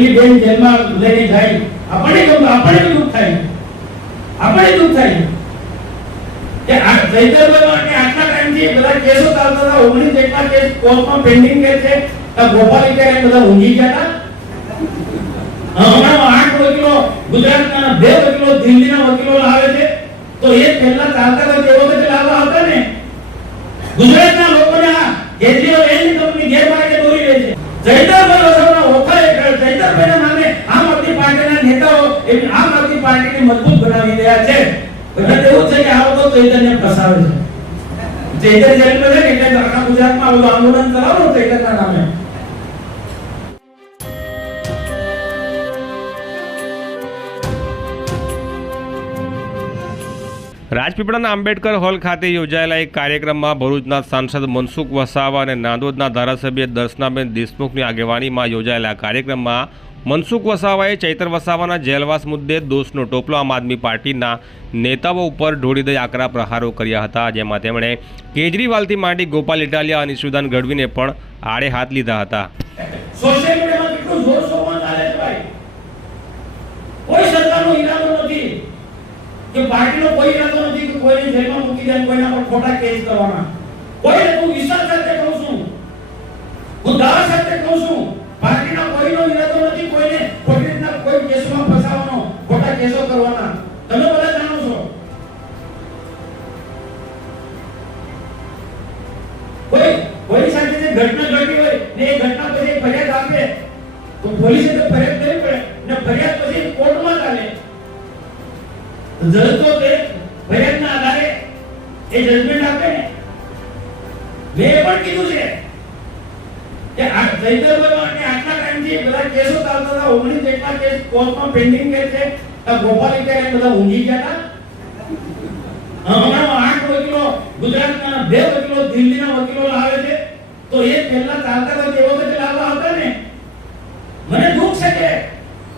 પેલી બેન જેલમાં લઈને જાય, આપણે દુઃખ થાય, આપણે દુઃખ થાય કે આ જયદરભાઈ માટે આટલા ટાઈમથી બધા કેસો ચાલતા હતા, 19 જેટલા કેસ કોર્ટમાં પેન્ડિંગ કે છે. ગોપાલ ઇટાલિયા બધા ઊંઘી ગયા હતા. હમણાં 8 વકીલો ગુજરાતના, 2 વકીલો દિલ્હીના વકીલો લાવે છે. તો એ પહેલા ચાલતા હતા તે વખતે લાવવા હતા ને. ગુજરાતના લોકોને આ કેજરીવાલ એની કંપની ગેરમાર્ગે દોરી રહી છે. જયદરભાઈ વસાવાના ઓફર જયદરભાઈના નામે આમ આદમી પાર્ટીના નેતાઓ આમ આદમી પાર્ટીને મજબૂત બનાવી રહ્યા છે. એટલે એવું છે કે આ લોકો ચૈતન્ય ફસાવે છે. ચૈતન્ય જેલમાં છે એટલે આખા ગુજરાતમાં આ આંદોલન કરાવો ચૈતન્યના નામે. રાજપીપળાના આંબેડકર હોલ ખાતે યોજાયેલા એક કાર્યક્રમમાં ભરૂચના સાંસદ મનસુખ વસાવા અને નાંદોદના ધારાસભ્ય દર્શનાબેન દેશમુખની આગેવાનીમાં યોજાયેલા કાર્યક્રમમાં મનસુખ વસાવાએ ચૈતર વસાવાના જેલવાસ મુદ્દે દોષનો ટોપલો આમ આદમી પાર્ટીના નેતાઓ ઉપર ઢોળી દઈ આકરા પ્રહારો કર્યા હતા, જેમાં તેમણે કેજરીવાલથી માંડી ગોપાલ ઇટાલિયા અને ઈશુદાન ગઢવીને પણ આડે હાથ લીધા હતા. સોશિયલ મીડિયામાં કેટલું જોર શોમાં ચાલે છે ભાઈ. કોઈ સરકારનો ઈરાદો નથી કે પાર્ટીનો કોઈ ઈરાદો નથી કે કોઈને જેલમાં મૂકી દે, કોઈના પર ખોટા કેસ કરવાના. કોઈને હું વિશ્વાસ સાથે કહું છું, હું દાવા સાથે કહું છું, પાર્ટીનો કોઈનો ઈરાદો નથી કોઈને ખોટી રીતના કોઈ કેસમાં ફસાવવાનો, ખોટા કેસો કરવાના. તમે બધા જાણો છો. કોઈ સાથે જે ઘટના ઘટી હોય ને એ ઘટના પછી ફરિયાદ આપે તો પોલીસે તો ફરિયાદ કરવી પડે ને ફરિયાદ પછી કોર્ટમાં ચાલે. જજ તો તે ફરિયાદના આધારે એ જજમેન્ટ આપે ને. મેં પણ કીધું છે કે આ જયદરભાઈ માટે આટલા ટાઈમથી બધા કેસો ચાલતા હતા, 19 જેટલા કેસ કોર્ટમાં પેન્ડિંગ કે છે. ગોપાલ ઇટાલિયા બધા ઊંઘી ગયા હતા. હમણાં 8 વકીલો ગુજરાતના, 2 વકીલો દિલ્હીના વકીલો લાવે છે. તો એ પહેલા ચાલતા હતા તે વખતે લાવવા હતા ને. મને દુઃખ છે કે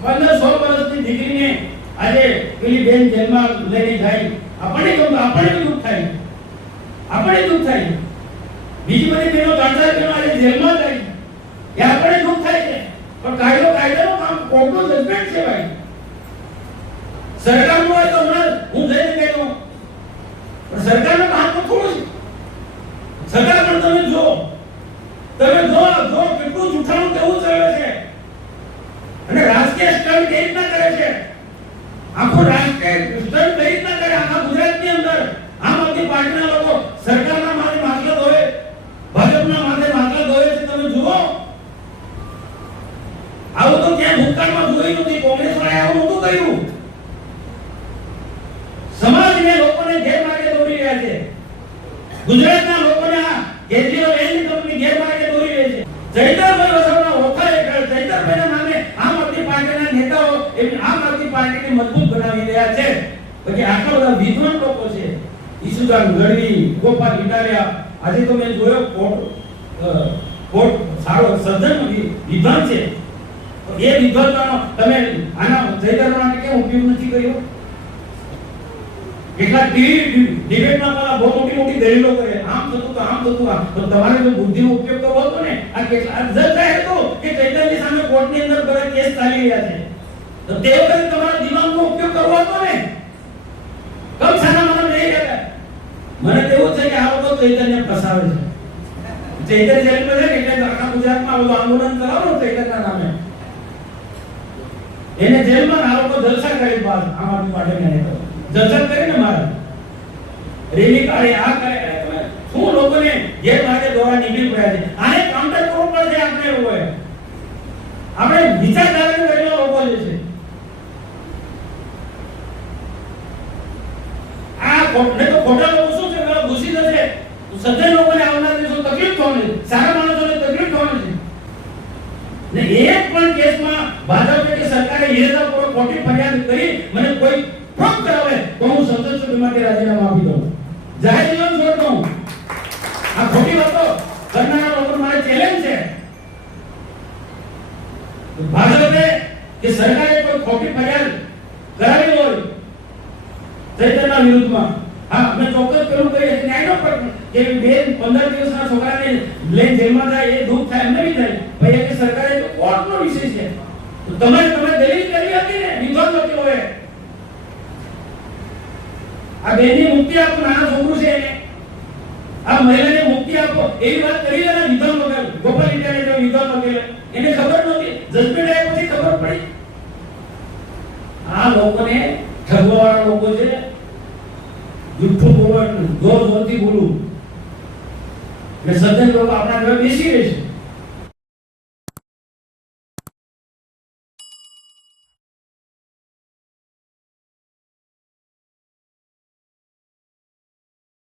15-16 વર્ષની દીકરીને આજે પેલી બેન જેલમાં લઈને જાય, આપણે દુઃખ થાય, આપણે દુઃખ થાય. બીજી બધી બહેનો 3-4 બહેનો આજે જેલમાં જાય એ આપણે દુઃખ થાય છે. પણ કાયદાનું કામ કોર્ટનું જજમેન્ટ છે ભાઈ. સરકારનું હોય તો હું જઈને કહી દઉં, પણ સરકારનું કામ તો થોડું છે. સરકાર પણ તમે જો કેટલું જૂઠાણું કેવું ચાલે છે અને રાજકીય સ્ટન્ટ કેવી રીતના કરે છે. આખો રાજકીય સ્ટન્ટ કેવી રીતના કરે આખા ગુજરાતની અંદર. આમ આદમી પાર્ટીના લોકો સરકારના માથે માટલા ધોવે, ભાજપના માથે માટલા ધોવે છે. તમે જુઓ, આવું તો ક્યાં ભૂતકાળમાં જોયું નથી. કોંગ્રેસ વાળાએ આવું નહોતું કર્યું. સમાજને લોકોને ગેરમાર્ગે દોરી રહ્યા છે. ગુજરાતના લોકોને આ કેજરીવાલ એની કંપની ગેરમાર્ગે દોરી રહી છે. જયદરભાઈ વસાવાના ઓફર જયદરભાઈના નામે આમ આદમી પાર્ટીના નેતાઓ આમ આદમી પાર્ટીને મજબૂત બનાવી રહ્યા છે. પછી આટલા બધા વિદ્વાન લોકો છે, ઈશુદાન ગઢવી, ગોપાલ ઇટાલિયા. આજે તો મેં જોયો કોર્ટ સારો સર્જન વિદ્વાન છે. એ વિદ્વાનનો તમે આના જયદરભાઈ માટે કેમ ઉપયોગ નથી કર્યો? કેટલા ડિબેટમાં પેલા બહુ મોટી દલીલો કરે, આમ થતું તો તમારે જો બુદ્ધિનો ઉપયોગ કરવો હતો ને. આ કેટલા જજ કહે તો કે ચૈતન્યની સામે કોર્ટની અંદર બધા કેસ ચાલી રહ્યા છે, તો તે વખતે તમારા દિમાગનો ઉપયોગ કરવો હતો ને. કમ સાના મને નહીં કહેતા. મને તેવું છે કે આ લોકો ચૈતન્ય ફસાવે છે. ચૈતન્ય જેલમાં છે એટલે આખા ગુજરાતમાં આ આંદોલન કરાવો ચૈતન્યના નામે. એને જેલમાં આ લોકો જલસા કરી બાદ આમ આદમી પાર્ટીના નેતાઓ જલસા કરીને મારે રેલી કાઢે, આ કરે. શું લોકોને ગેરમાર્ગે દોરા નીકળી પડ્યા છે. આને કાઉન્ટર કરવું પડશે. આપણે વિચારધારાને કરેલા લોકો જે છે આ ને તો ખોટા લોકો શું છે, પેલા ઘૂસી જશે. સજ્જન લોકોને આવનાર દિવસો તકલીફ થવાની છે, સારા માણસોને તકલીફ થવાની છે. ને એક પણ કેસમાં ભાજપ કે સરકારે ઈરાદાપૂર્વક ખોટી ફરિયાદ કરી મને કોઈ પ્રૂફ કરાવે તો હું સંસદ સભ્યમાંથી રાજીનામું આપી દઉં, જાહેર જીવન છોડ દઉં. આ ખોટી વાતો કરનારા લોકો મારે ચેલેન્જ છે. ભાજપે કે સરકારે કોઈ ખોટી ફરિયાદ કરાવી હોય ચૈતન્યના વિરુદ્ધમાં, હા મેં ચોક્કસ પેલું કહીએ ન્યાયનો પ્રશ્ન કે 15 દિવસના છોકરાને લઈને જેલમાં જાય એ દુઃખ થાય, એમને બી થાય. ભાઈ કે સરકારે તો કોર્ટનો વિષય છે, તો તમે દલીલ કરી હતી ને વિદ્વાન વકીલોએ, આ બેનની મુક્તિ આપો, નાના છોકરું છે એને, આ મહિલાને મુક્તિ આપો, એવી વાત કરી ને વિદ્વાન વકીલ ગોપાલ ઇટાલિયા જેવો વિદ્વાન વકીલ, એને ખબર નહોતી, જજમેન્ટ આવ્યા પછી ખબર પડી. આ લોકોને ઠગવાવાળા લોકો છે, જુઠ્ઠું બોલવાનું, જોર જોરથી બોલવું, એટલે સજ્જન લોકો આપણા ઘરે બેસી રહેશે.